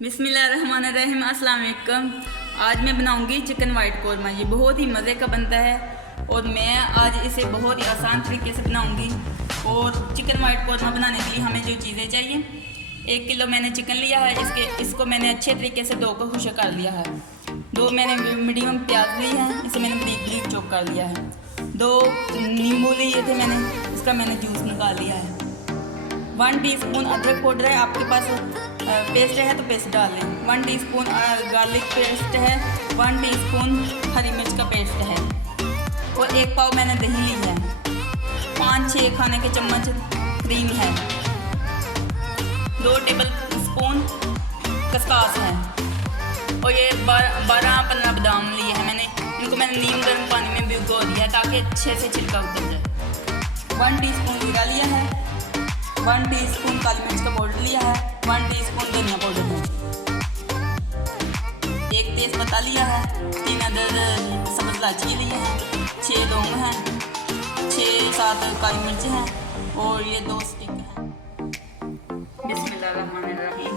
बिस्मिल्लाहिर्रहमानिर्रहीम। अस्सलाम वालेकुम। आज मैं बनाऊंगी चिकन वाइट कौरमा। ये बहुत ही मज़े का बनता है और मैं आज इसे बहुत ही आसान तरीके से बनाऊंगी। और चिकन वाइट कौरमा बनाने के लिए हमें जो चीज़ें चाहिए, 1 किलो मैंने चिकन लिया है। इसको मैंने अच्छे तरीके से धो कर खुशक कर लिया है। 2 मैंने मीडियम प्याज लिए हैं, इसे मैंने बरीक बरीक चॉप कर लिया है। 2 नींबू लिए थे मैंने, इसका मैंने जूस निकाल लिया है। 1 टीस्पून अदरक पाउडर है, आपके पास पेस्ट है तो पेस्ट डाल लें। 1 टीस्पून गार्लिक पेस्ट है। 1 टीस्पून हरी मिर्च का पेस्ट है और 1 पाव मैंने दही ली है। 5-6 खाने के चम्मच क्रीम है। 2 टेबल स्पून खसखस है और ये 12-15 बादाम लिए हैं मैंने। इनको मैंने नीम गर्म पानी में भिगो दिया है ताकि अच्छे से छिलका उतर जाए। 1 टीस्पून जीरा लिया है। 1 टीस्पून काली मिर्च का पाउडर लिया है। 1 टीस्पून धनिया पाउडर है। 1 तेज पत्ता लिया है। 3 अदद सब्ज़ इलायची लिए हैं। 6 लौंग हैं। 6-7 काली मिर्च हैं और ये 2 स्टिक हैं। बिस्मिल्लाहिर्रहमानिर्रहीम।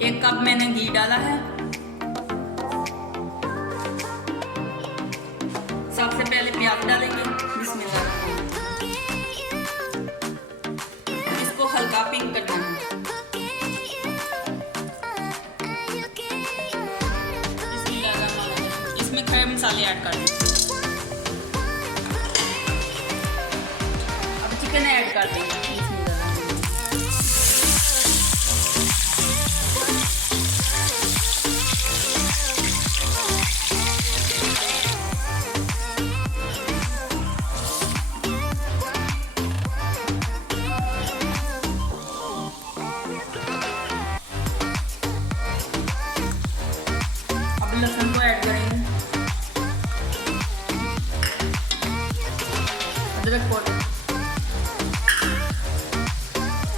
1 कप मैंने घी डाला है। सबसे पहले प्याज डालेंगे। इसको हल्का पिंक करना है। इसमें खड़े मसाले ऐड कर दें। अब चिकन ऐड कर देंगे। लहसुन को ऐड करेंगे। अदरक पाउडर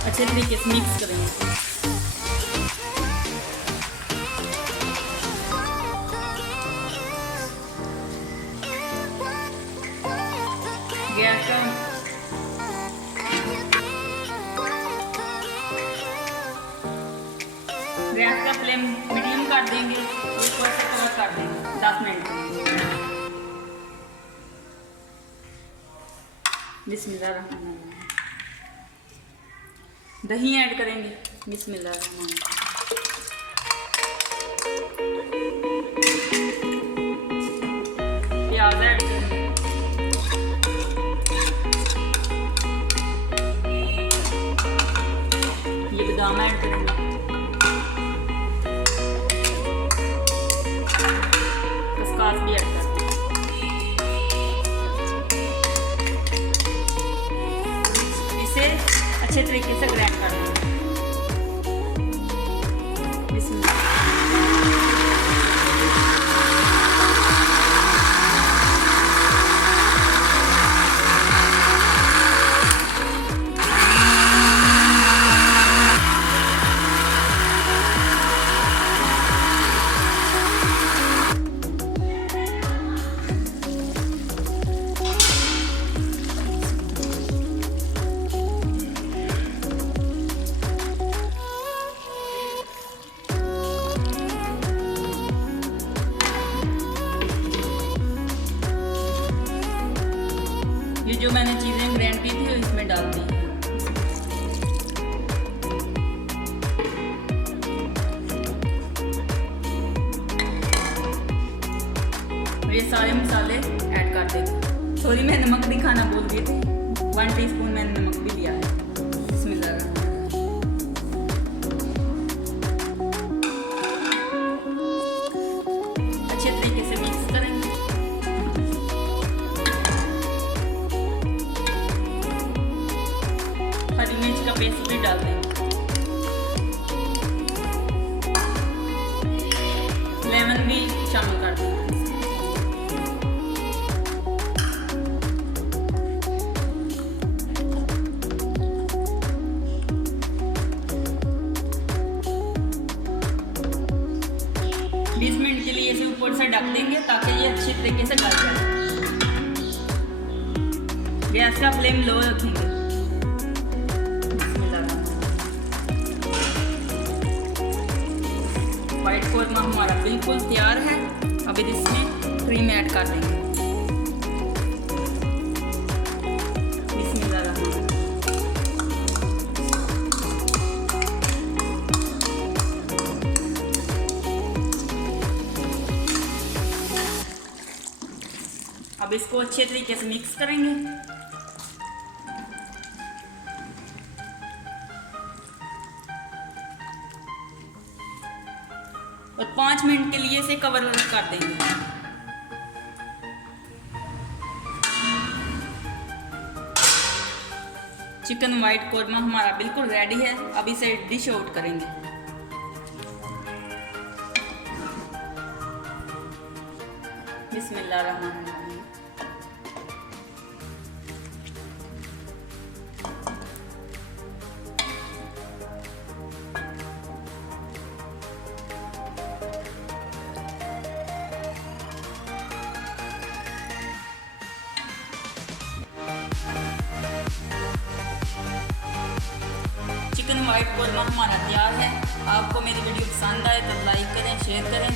अच्छे तरीके से मिक्स करेंगे। गैस का फ्लेम मीडियम कर देंगे। इसको ऐसे कवर कर देंगे 10 मिनट के लिए। बिस्मिल्लाहिर्रहमानिर्रहीम। दही ऐड करेंगे। बिस्मिल्लाहिर्रहमानिर्रहीम। प्याज ऐड करेंगे। ये बादाम ऐड करेंगे। खसखस भी ऐड करेंगे। इसे अच्छे तरीके से ग्राइंड कर देंगे। ये जो मैंने चीज़ें ग्राइंड की थी इसमें डाल दी। ये सारे मसाले ऐड कर देंगे। सॉरी, मैं नमक भी खाना भूल गई थी। 1 टीस्पून मैंने नमक भी लिया है। अच्छे तरीके से मिक्स करेंगे। हरी मिर्च का पेस्ट भी डाल देंगे। लेमन भी शामिल कर देंगे। 20 मिनट के लिए इसे ऊपर से ढक देंगे ताकि ये अच्छी तरीके से गल जाए। गैस का फ्लेम लो रखेंगे। वाइट कोरमा हमारा बिल्कुल तैयार है। अब इसमें क्रीम ऐड कर देंगे। अब इसको अच्छे तरीके से मिक्स करेंगे। और 5 मिनट के लिए इसे कवर कर देंगे। चिकन वाइट कोरमा हमारा बिल्कुल रेडी है। अब इसे डिश आउट करेंगे। बिस्मिल्लाहिर्रहमानिर्रहीम। चिकन वाइट कोरमा हमारा तैयार है। आपको मेरी वीडियो पसंद आए तो लाइक करें, शेयर करें।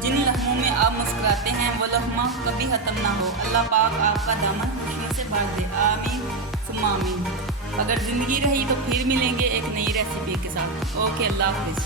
जिन लम्हों में आप मुस्कुराते हैं वो लम्हा कभी ख़त्म ना हो। अल्लाह पाक आपका दामन खुशियों से भर दे। आमीन सुम्मा आमीन। अगर ज़िंदगी रही तो फिर मिलेंगे एक नई रेसिपी के साथ। ओके, अल्लाह हाफिज़।